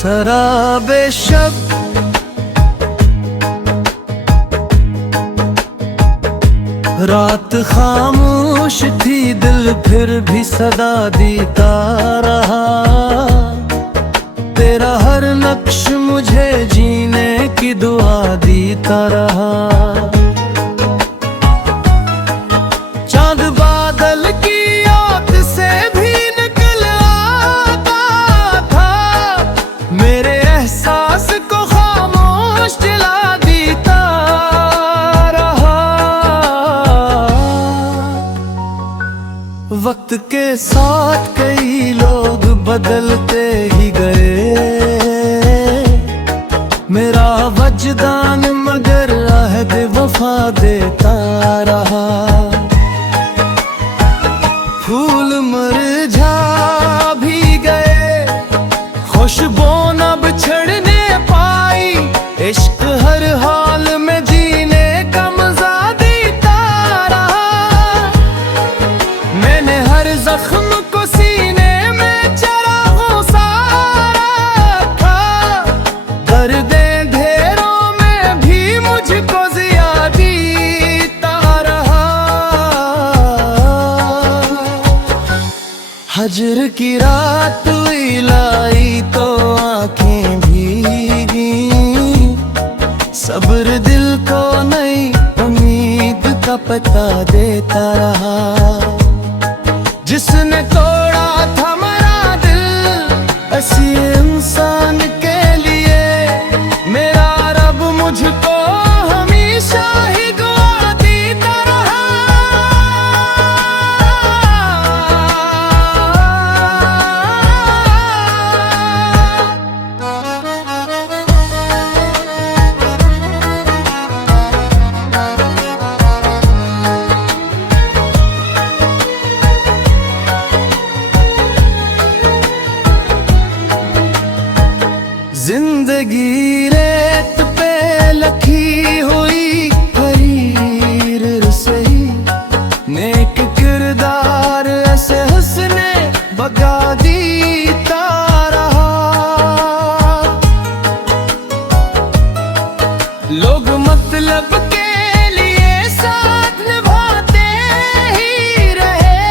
शराबे शब रात खामोश थी, दिल फिर भी सदा देता रहा। तेरा हर नक्श मुझे जीने की दुआ देता रहा। चांद बादल की आग से भी निकल आता था, मेरे एहसास को खामोश जला देता रहा। वक्त के साथ कई लोग बदलते ही गए, मेरा वजदान मगर अहद वफा देता रहा। फूल मुरझा भी गए, खुशबू न बिछड़ने पाई, इश्क हर हाल में जीने का मजा देता रहा। मैंने हर जख्म को सीने में चरागों सा रखा, दर्दे ढेरों में भी मुझको जिया देता रहा। हजर की रात लाई तो आंखें भीगी, सब्र दिल को नई उम्मीद का पता देता रहा। जिसने तोड़ा था मेरा दिल ऐसी इंसान के लिए, मेरा रब मुझको हमेशा ही दुआ देता रहा। जिंदगी रेत पे लखी हुई हरीर से ही, नेक किरदार ऐसे हुस्ने बगा देता रहा। लोग मतलब के लिए साथ निभाते ही रहे,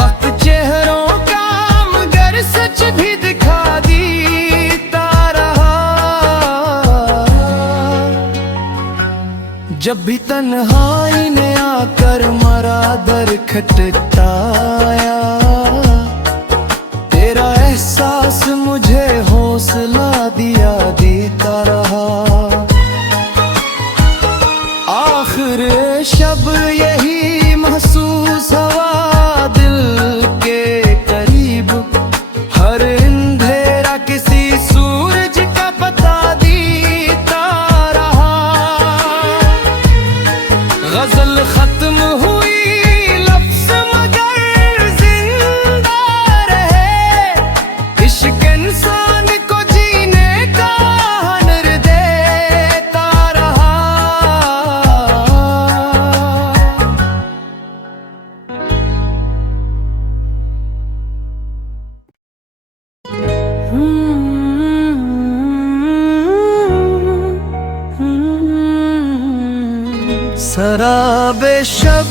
वक्त चेहरों का मगर सच भी दिखा देता रहा। जब भी तन्हाई ने आकर मरा दर खटकाया, तेरा एहसास मुझे हौसला दिया देता रहा। आखिर शब यही महसूस हुआ दिल के करीब, हर अंधेरा किसी सूरज का पता देता रहा। गजल खत्म हुई लफ्ज़ मगर जिंदा रहे, इश्क इंसान को जीने का हुनर देता रहा। शराबे शब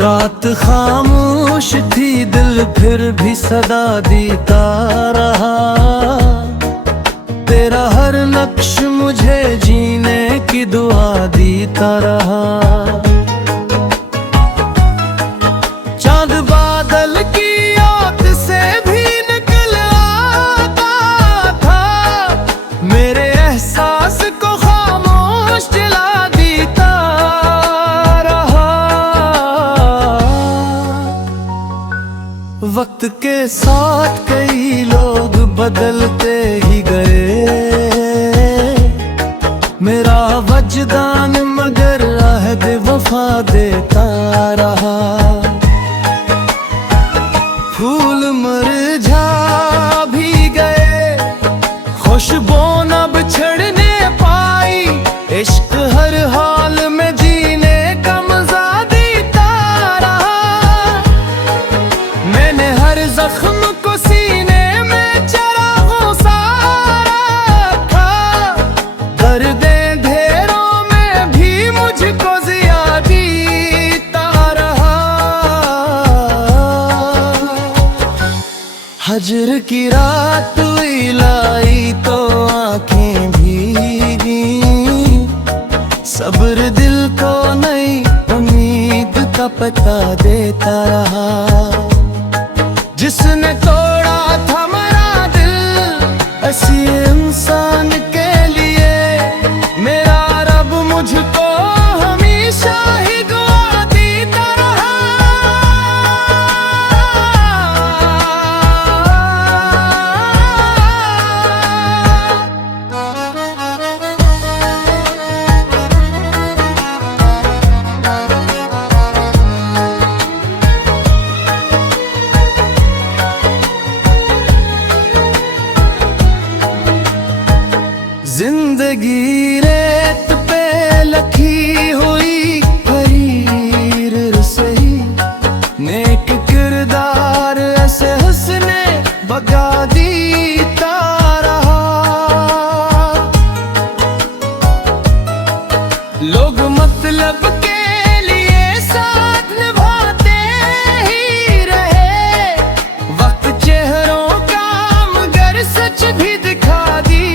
रात खामोश थी, दिल फिर भी सदा देता रहा। तेरा हर नक्श मुझे जीने की दुआ देता रहा। चांद बादल की आग से भी निकल आता था, मेरे एहसास को खामोश जला देता रहा। वक्त के साथ कई लोग बदलते ही गए, मेरा वजदान मगर अहद वफा देता रहा। फूल मुरझा भी गए, खुशबू न बिछड़ने पाई, इश्क हर हाल में जीने का मजा देता रहा। की रात हुई लाई तो आंखें भीगी, सब्र दिल को नई उम्मीद का पता देता रहा। जिसने तोड़ा था मेरा दिल ऐसी इंसान के लिए, मेरा रब मुझको हमेशा ही दुआ देता रहा। जिंदगी रेत पे लखी हुई हरीर से ही, नेक किरदार ऐसे हंसने बगा दीता रहा। लोग मतलब के लिए साथ निभाते ही रहे, वक्त चेहरों का मगर सच भी दिखा दी।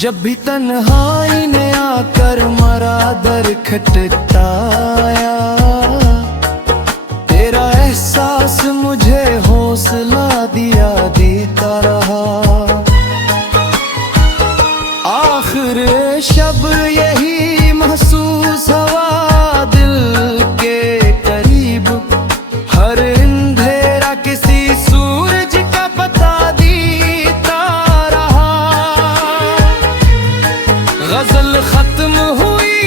जब भी तन्हाई ने आकर मरा दर खटकाया, तेरा एहसास मुझे हौसला दिया देता रहा। आखिर शब यही महसूस हुआ दिल के करीब, हर अंधेरा किसी सूरज का पता देता रहा। गजल खत्म हुई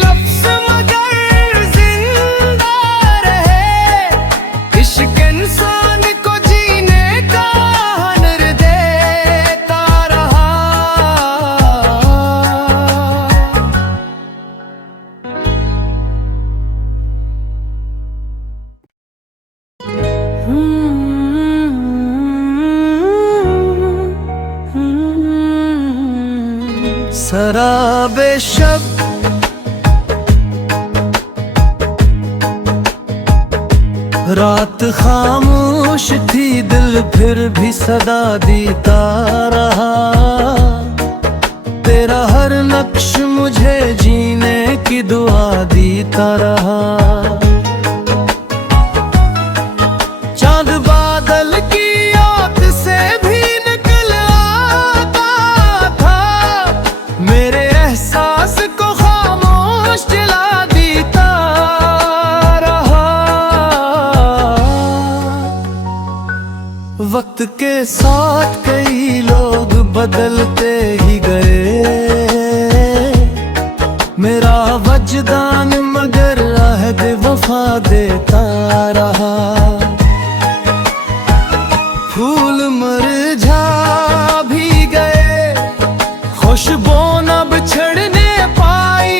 लफ्ज़ मगर जिंदा रहे, इश्क इंसान को जीने का हुनर देता रहा। शराबे शब रात खामोश थी, दिल फिर भी सदा देता रहा। तेरा हर नक्श मुझे जीने की दुआ देता रहा। चांद बादल की आग से भी निकल आता था, मेरे एहसास को खामोश जला देता रहा। वक्त के साथ कई लोग बदलते ही गए, मेरा वजदान मगर अहद वफा देता रहा। फूल मुरझा भी गए, खुशबू न बिछड़ने पाई,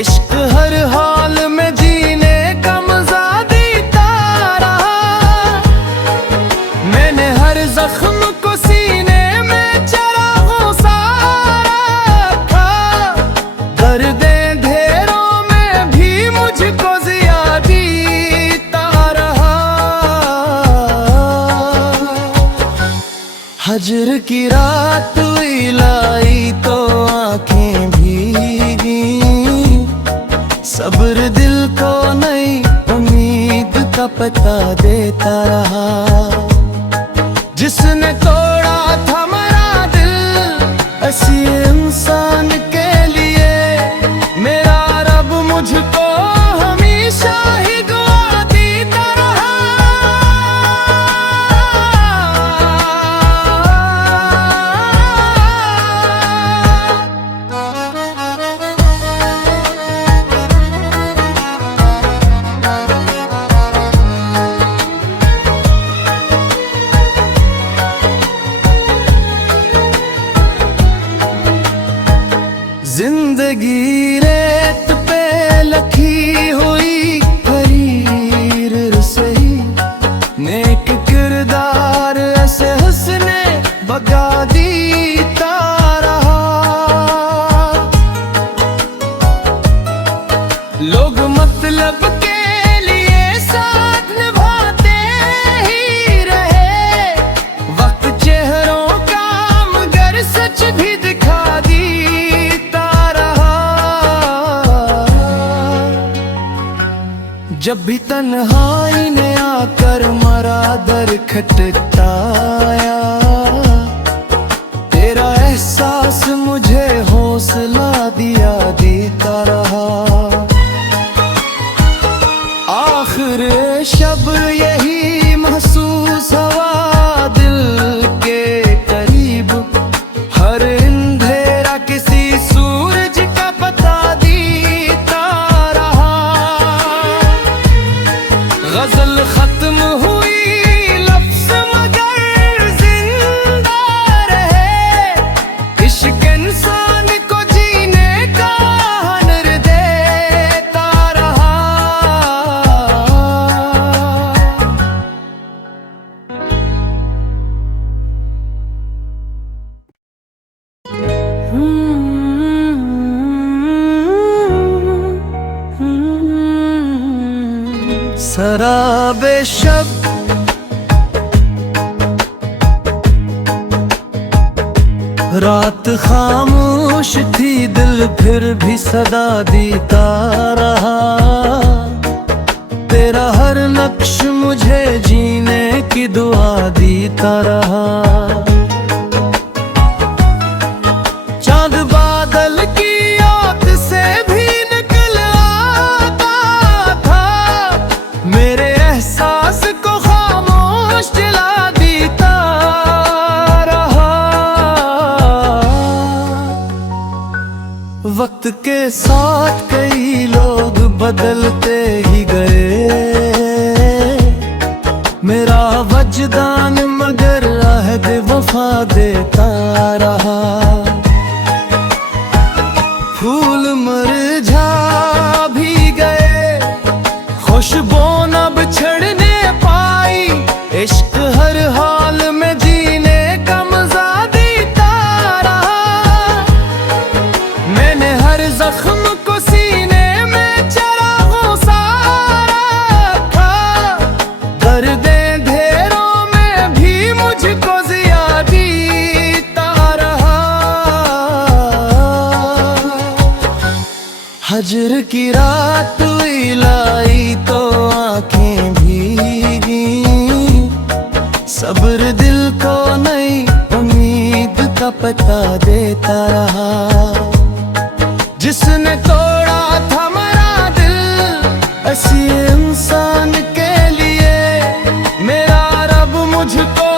इश्क हर हाल में जीने का मजा देता रहा। मैंने हर जख्म को सीने में चरागों सा रखा, दर्द अंधेरों में भी मुझको जिया देता रहा। हजर की रात हुई लाई तो आंखें भीगी, सब्र दिल को नई उम्मीद का पता देता रहा। जिसने तोड़ा था मेरा दिल ऐसी इंसान के लिए, मेरा रब मुझको हमेशा ही दुआ देता रहा। जिंदगी रेत पे लखी हुई हरीर से ही, नेक किरदार ऐसे हंसने बगा दीता रहा। लोग मतलब के लिए जब भी तन्हाई ने आकर मरा दर खटखटाया, तेरा एहसास मुझे हौसला दिया देता रहा। आखिर शब यही महसूस हुआ दिल के करीब, हर अंधेरा किसी सूरज का बता देता रहा। गजल खत्म हुई लफ्ज मगर जिंदा रहे, इश्क इंसान को जीने का हुनर देता रहा। शराबे शब रात खामोश थी, दिल फिर भी सदा देता रहा। तेरा हर नक्श मुझे जीने की दुआ देता रहा। चांद बादल की आग से भी निकल आता था, मेरे एहसास को खामोश जला देता रहा। वक्त के साथ कई लोग बदलते ही गए, मेरा वजदान मगर अहद वफा देता रहा। फूल मुरझा भी गए, खुशबू न बिछड़ने पाई, इश्क हर हाल में जीने का मजा देता रहा। मैंने हर जख्म को सीने में चरागों सा रखा, दर्द अंधेरों में भी मुझको जिया देता रहा। हजर की रात लाई तो आंखें भीगी, सब्र दिल को नई उम्मीद का पता देता रहा। जिसने तोड़ा था मेरा दिल ऐसी इंसान के लिए, मेरा रब मुझको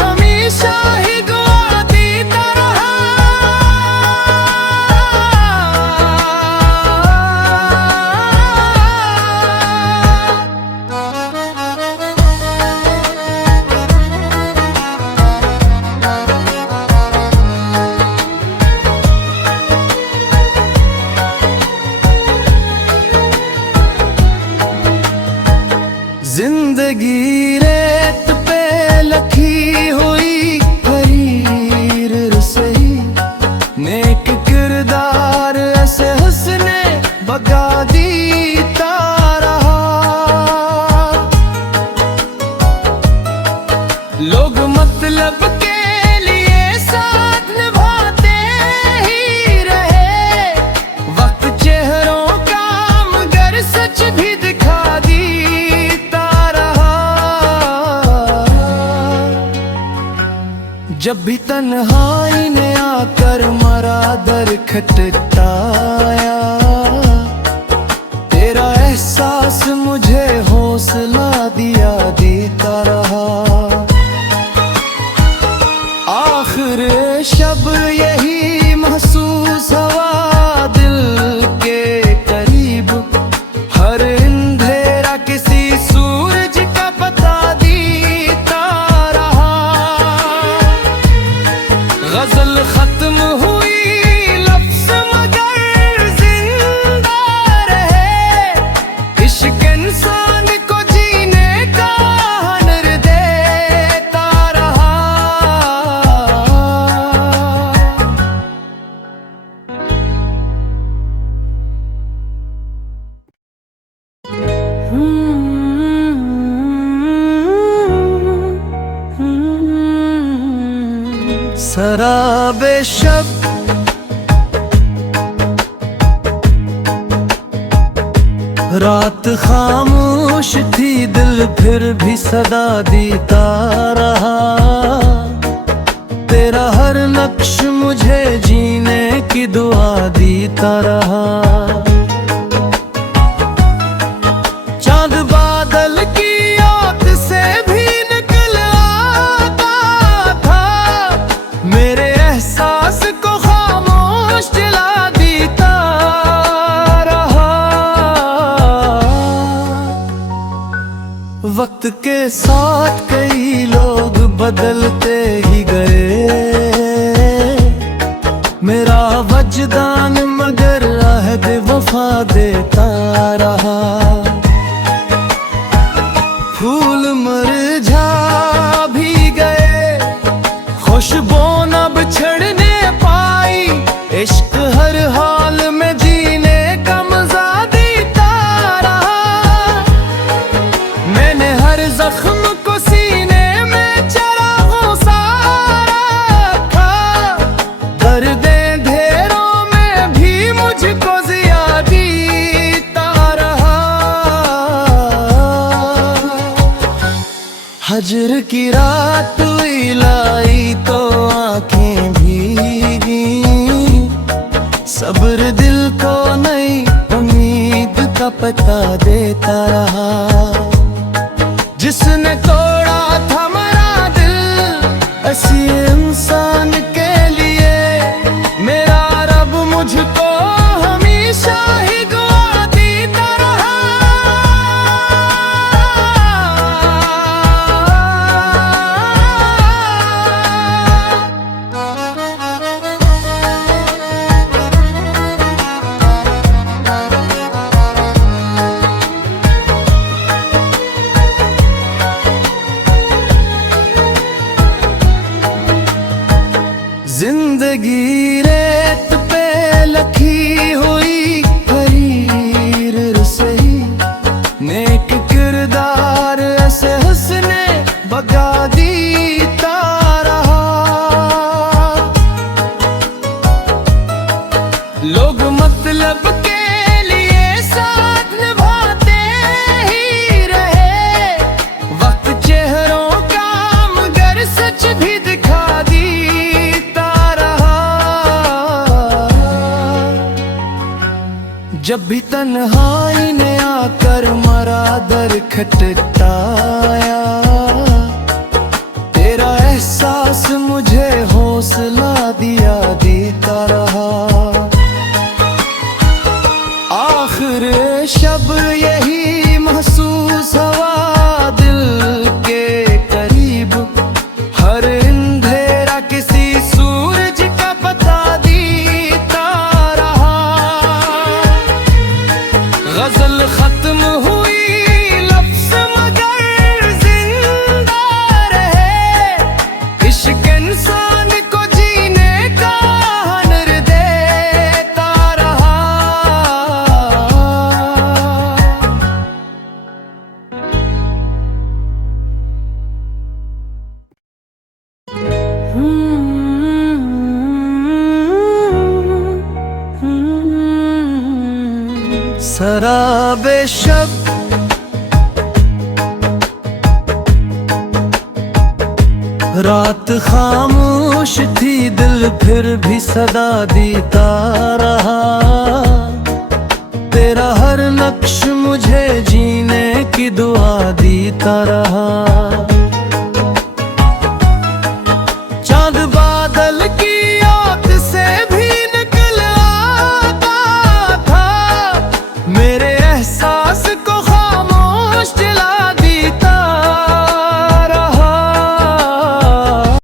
हमेशा ही दुआ देता रहा। जिंदगी रेत पे लखी हुई हरीर सही, नेक किरदार ऐसे हुस्ने बगा देता रहा। लोग मतलब के लिए साथ निभाते ही रहे, वक्त चेहरों का मगर सच भी दिखा देता रहा। जब भी तन्हाई ने आकर मरा दर खटखटाया, तेरा एहसास मुझे हौसला दिया देता रहा। आखिर शब यही महसूस हुआ दिल के करीब, हर अंधेरा किसी सूरज का पता देता रहा। गजल खत्म हुई लफ्ज मगर जिंदा रहे, इश्क इंसान को जीने का हुनर देता रहा। शराबे शब रात खामोश खामोश थी दिल फिर भी सदा देता रहा। तेरा हर नक्श मुझे जीने की दुआ देता रहा। चांद बादल की आग से भी निकल आता था, मेरे एहसास को खामोश जला देता रहा। वक्त के साथ कई लोग बदलते ही गए, मेरा वजदान मगर अहद वफा देता रहा। फूल मुरझा भी गए, खुशबू न बिछड़ने पाई, इश्क हर हाल में जीने का मजा देता रहा। मैंने हर जख्म को सीने में चरागों सा रखा, दर्दे ढेरों में भी मुझको जिया देता रहा। हजर की रात हुई लाई तो आंखें भीगी, सब्र दिल को नई उम्मीद का पता देता रहा। जिसने तोड़ा था मेरा दिल ऐसी इंसान के लिए, मेरा रब मुझको हमेशा ही दुआ देता रहा। जिंदगी रेत पे लखी हुई हरीर से ही, नेक किरदार ऐसे हंसने बगा देता रहा। लोग मतलब के लिए साथ निभाते ही रहे, वक्त चेहरों का मगर सच भी दिखा देता रहा। जब भी तन्हाई ने आकर मरा दर खटकाया, तेरा एहसास मुझे हौसला दिया देता रहा। आखिर शब यही महसूस हुआ दिल के करीब, हर अंधेरा किसी सूरज का पता देता रहा। गजल खत्म हुई लफ्ज मगर जिंदा रहे, इश्क इंसान को जीने का हुनर देता रहा। शराबे शब रात खामोश थी दिल फिर भी सदा देता रहा। तेरा हर नक्श मुझे जीने की दुआ देता रहा।